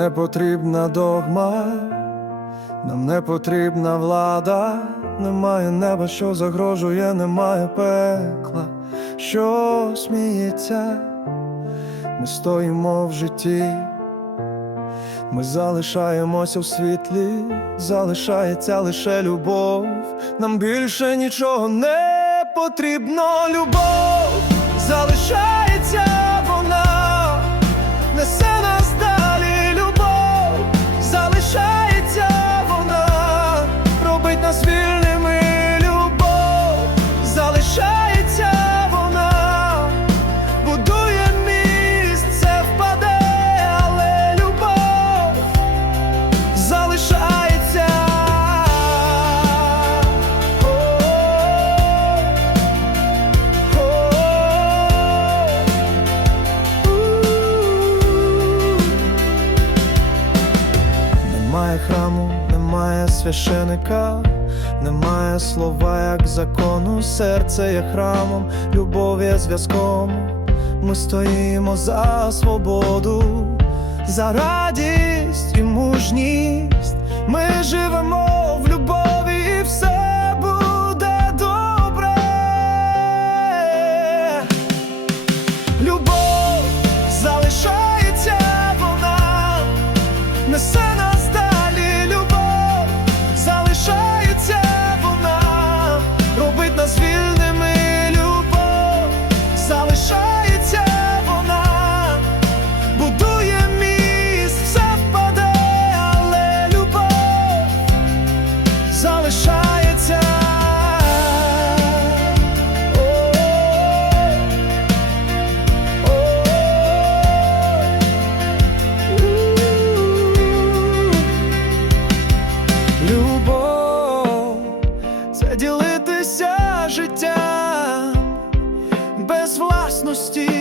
не потрібна догма, нам не потрібна влада, немає неба, що загрожує, немає пекла, що сміється, ми стоїмо в житті, ми залишаємося в світлі, залишається лише любов, нам більше нічого не потрібно, любов залишається вона, несе нас любов. Залишається вона, будує міст, це впаде, але любов залишається. Немає храму, немає священика, немає слова, як закону, серце є храмом, любов є зв'язком. Ми стоїмо за свободу, за радість і мужність. Ми живемо в любові, і все буде добре. Любов залишається вона, несе Дивишся життя без власності.